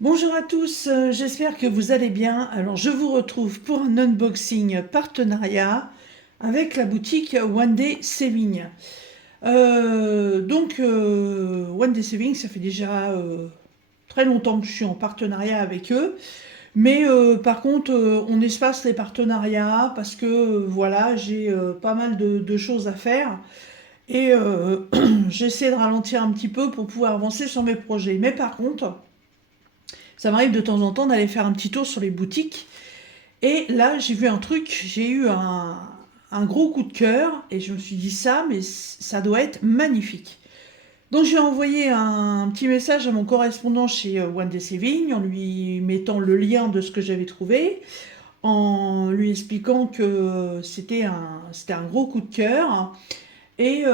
Bonjour à tous, j'espère que vous allez bien. Alors je vous retrouve pour un unboxing partenariat avec la boutique One Day Saving. One Day Saving, ça fait déjà très longtemps que je suis en partenariat avec eux. Mais par contre, on espace les partenariats parce que voilà, j'ai pas mal de choses à faire. Et j'essaie de ralentir un petit peu pour pouvoir avancer sur mes projets. Mais par contre, ça m'arrive de temps en temps d'aller faire un petit tour sur les boutiques. Et là, j'ai vu un truc, j'ai eu un gros coup de cœur et je me suis dit ça, mais ça doit être magnifique. Donc j'ai envoyé un petit message à mon correspondant chez One Day Saving en lui mettant le lien de ce que j'avais trouvé, en lui expliquant que c'était un gros coup de cœur et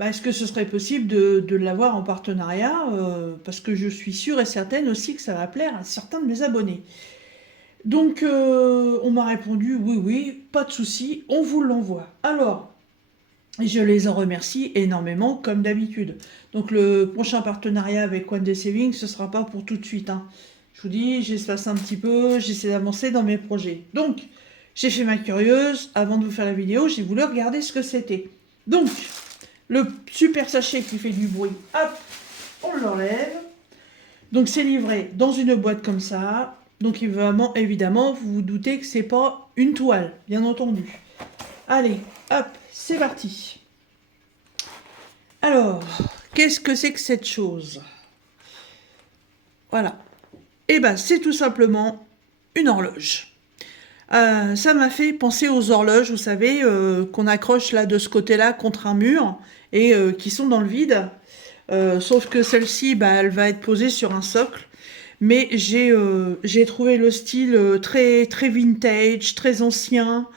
est-ce que ce serait possible de l'avoir en partenariat parce que je suis sûre et certaine aussi que ça va plaire à certains de mes abonnés. Donc on m'a répondu oui, oui, pas de souci, on vous l'envoie. Alors, je les en remercie énormément comme d'habitude. Donc le prochain partenariat avec One Day Saving, ce ne sera pas pour tout de suite, hein. Je vous dis, j'espace un petit peu, j'essaie d'avancer dans mes projets. Donc, j'ai fait ma curieuse, avant de vous faire la vidéo, j'ai voulu regarder ce que c'était. Donc, le super sachet qui fait du bruit, hop, on l'enlève. Donc c'est livré dans une boîte comme ça. Donc évidemment, vous vous doutez que c'est pas une toile, bien entendu. Allez, hop, c'est parti. Alors, qu'est-ce que c'est que cette chose? Voilà. Eh ben, c'est tout simplement une horloge. Ça m'a fait penser aux horloges, vous savez, qu'on accroche là de ce côté-là contre un mur et qui sont dans le vide. Sauf que celle-ci, elle va être posée sur un socle. Mais j'ai trouvé le style très, très vintage, très ancien.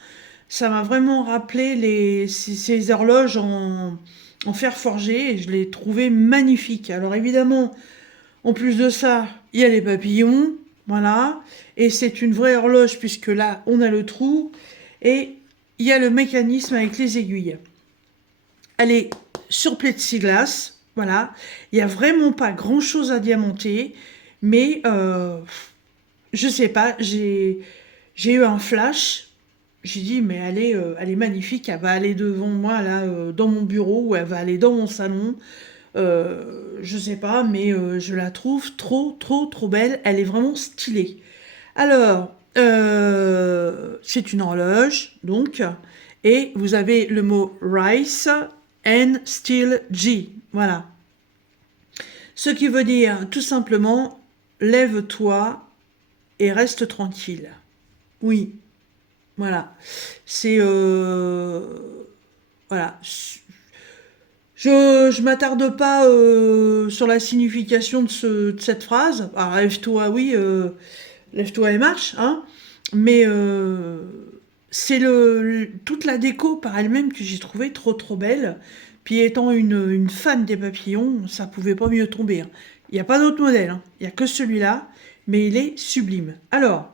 Ça m'a vraiment rappelé ces horloges en fer forgé et je l'ai trouvé magnifique. Alors évidemment, en plus de ça, il y a les papillons, voilà. Et c'est une vraie horloge puisque là, on a le trou et il y a le mécanisme avec les aiguilles. Elle est sur plexiglas, voilà. Il n'y a vraiment pas grand-chose à diamanter, mais je sais pas, j'ai eu un flash. J'ai dit, mais elle est magnifique, elle va aller devant moi, là, dans mon bureau, ou elle va aller dans mon salon. Je sais pas, mais je la trouve trop, trop, trop belle. Elle est vraiment stylée. Alors, c'est une horloge, donc, et vous avez le mot Rice and Steel G. Voilà. Ce qui veut dire tout simplement, lève-toi et reste tranquille. Oui, voilà. C'est voilà. Je m'attarde pas sur la signification de cette phrase. Alors, lève-toi, oui, lève-toi et marche, hein. Mais c'est toute la déco par elle-même que j'ai trouvé trop trop belle. Puis étant une fan des papillons, ça pouvait pas mieux tomber, hein. Il n'y a pas d'autre modèle, hein. Il n'y a que celui-là, mais il est sublime. Alors,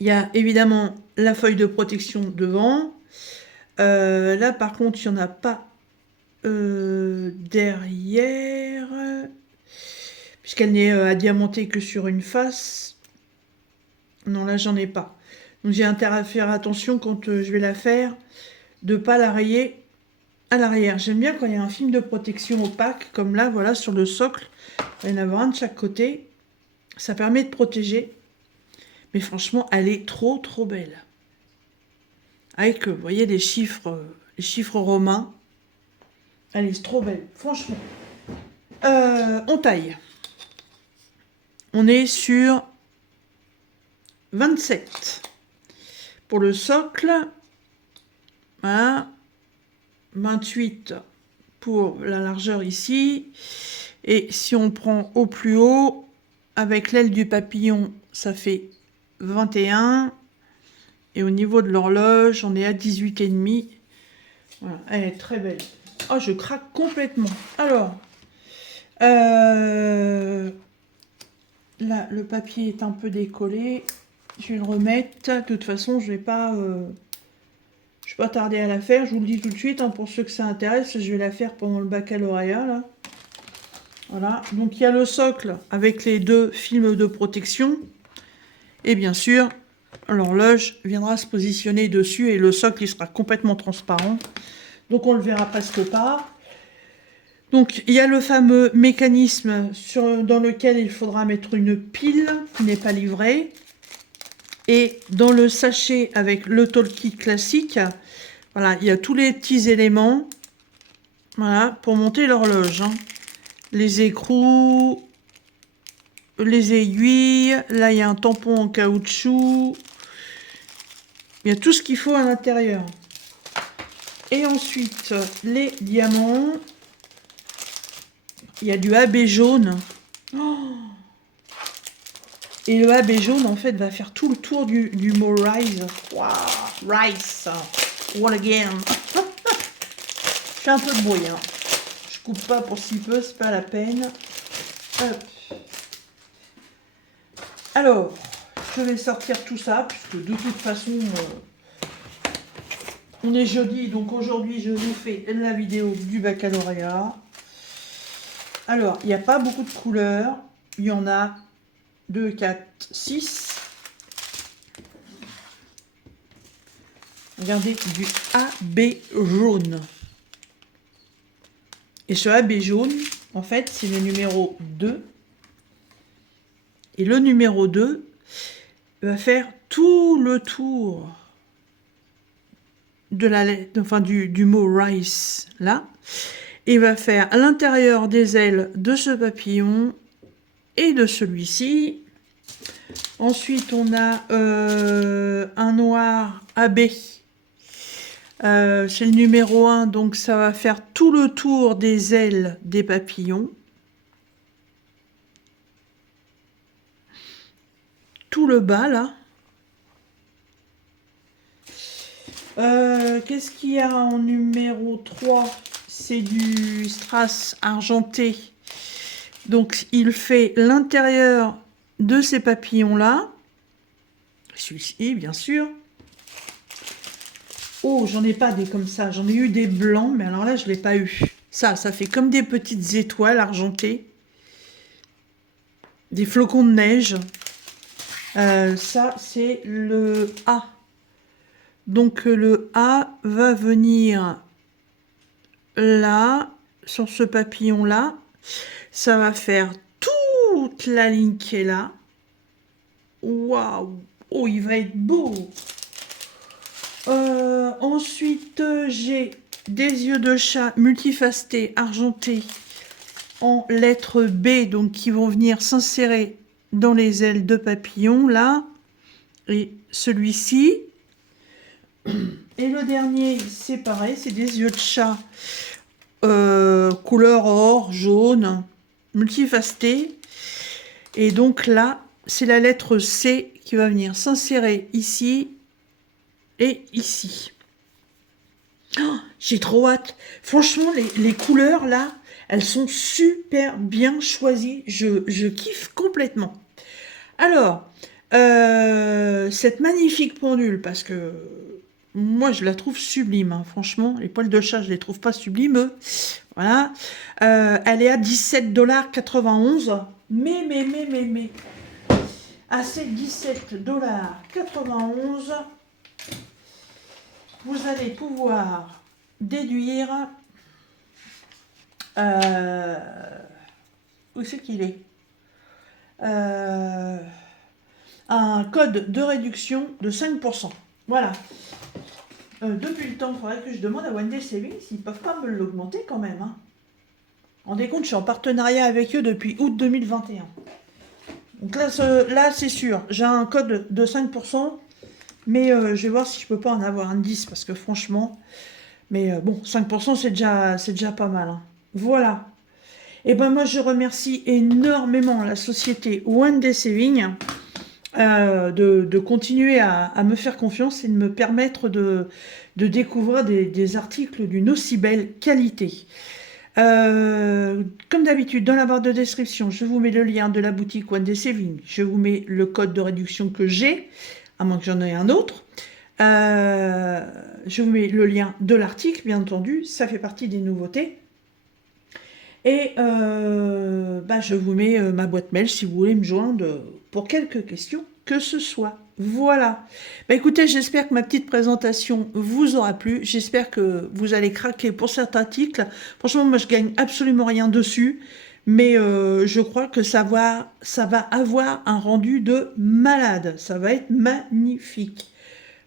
il y a évidemment la feuille de protection devant. Là, par contre, il n'y en a pas derrière, puisqu'elle n'est à diamanter que sur une face. Non, là, j'en ai pas. Donc, j'ai intérêt à faire attention quand je vais la faire, de ne pas la rayer à l'arrière. J'aime bien quand il y a un film de protection opaque, comme là, voilà, sur le socle. Il va y en avoir un de chaque côté. Ça permet de protéger. Mais franchement, elle est trop, trop belle. Avec, vous voyez, les chiffres romains. Elle est trop belle, franchement. En taille. On est sur 27. Pour le socle, voilà. 28 pour la largeur ici. Et si on prend au plus haut, avec l'aile du papillon, ça fait 21. Et au niveau de l'horloge, on est à 18,5. Voilà, elle est très belle. Oh, je craque complètement. Alors, là, le papier est un peu décollé. Je vais le remettre. De toute façon, je vais pas tarder à la faire. Je vous le dis tout de suite, hein, pour ceux que ça intéresse, je vais la faire pendant le baccalauréat, là. Voilà, donc il y a le socle avec les 2 films de protection. Et bien sûr, l'horloge viendra se positionner dessus et le socle il sera complètement transparent. Donc on le verra presque pas. Donc il y a le fameux mécanisme dans lequel il faudra mettre une pile qui n'est pas livrée. Et dans le sachet avec le toolkit classique, voilà, il y a tous les petits éléments, voilà, pour monter l'horloge, hein. Les écrous, les aiguilles, là il y a un tampon en caoutchouc, il y a tout ce qu'il faut à l'intérieur. Et ensuite, les diamants, il y a du AB jaune. Oh, et le AB jaune, en fait, va faire tout le tour du mot Rise. Wow, Rise, what again. Je fais un peu de bruit, hein. Je coupe pas pour si peu, c'est pas la peine. Hop. Alors, je vais sortir tout ça, puisque de toute façon, on est jeudi, donc aujourd'hui, je vous fais la vidéo du baccalauréat. Alors, il n'y a pas beaucoup de couleurs. Il y en a 2, 4, 6. Regardez, du AB jaune. Et ce AB jaune, en fait, c'est le numéro 2. Et le numéro 2 va faire tout le tour de la lettre, enfin du mot Rice, là. Et va faire à l'intérieur des ailes de ce papillon et de celui-ci. Ensuite, on a un noir AB. C'est le numéro 1, donc ça va faire tout le tour des ailes des papillons. Tout le bas, là. Qu'est-ce qu'il y a en numéro 3? C'est du strass argenté. Donc, il fait l'intérieur de ces papillons-là. Celui-ci, bien sûr. Oh, j'en ai pas des comme ça. J'en ai eu des blancs, mais alors là, je ne l'ai pas eu. Ça fait comme des petites étoiles argentées. Des flocons de neige. Ça, c'est le A. Donc, le A va venir là, sur ce papillon-là. Ça va faire toute la ligne qui est là. Waouh! Oh, il va être beau! Ensuite, j'ai des yeux de chat multifacettés, argentés, en lettres B, donc qui vont venir s'insérer dans les ailes de papillon, là. Et celui-ci. Et le dernier, c'est pareil, c'est des yeux de chat couleur or, jaune, multifacetés. Et donc là, c'est la lettre C qui va venir s'insérer ici et ici. Oh, j'ai trop hâte. Franchement, les couleurs là, elles sont super bien choisies. Je kiffe complètement. Alors, cette magnifique pendule, parce que moi je la trouve sublime, hein, franchement. Les poils de chat, je les trouve pas sublimes. Voilà. Elle est à 17,91 $. Mais. À ces 17,91 $, vous allez pouvoir déduire. Où c'est qu'il est, un code de réduction de 5%. Voilà. Depuis le temps, il faudrait que je demande à Wendy Savings s'ils ne peuvent pas me l'augmenter quand même. Hein. Rendez compte, je suis en partenariat avec eux depuis août 2021. Donc là c'est sûr, j'ai un code de 5%, mais je vais voir si je peux pas en avoir un 10, parce que franchement, mais bon, 5% c'est déjà pas mal. Hein. Voilà. Et ben moi je remercie énormément la société One Day Saving de continuer à me faire confiance et de me permettre de découvrir des articles d'une aussi belle qualité. Comme d'habitude, dans la barre de description, je vous mets le lien de la boutique One Day Saving. Je vous mets le code de réduction que j'ai, à moins que j'en ai un autre. Je vous mets le lien de l'article, bien entendu, ça fait partie des nouveautés. Et bah, je vous mets ma boîte mail si vous voulez me joindre pour quelques questions que ce soit. Voilà. Bah, écoutez, j'espère que ma petite présentation vous aura plu. J'espère que vous allez craquer pour cet article. Franchement, moi, je gagne absolument rien dessus. Mais je crois que ça va avoir un rendu de malade. Ça va être magnifique.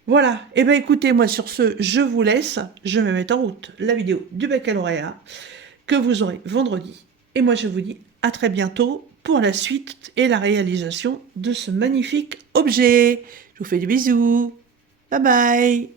Voilà. Et bien écoutez, moi sur ce, je vous laisse. Je me mets en route la vidéo du baccalauréat que vous aurez vendredi. Et moi, je vous dis à très bientôt pour la suite et la réalisation de ce magnifique objet. Je vous fais des bisous. Bye bye.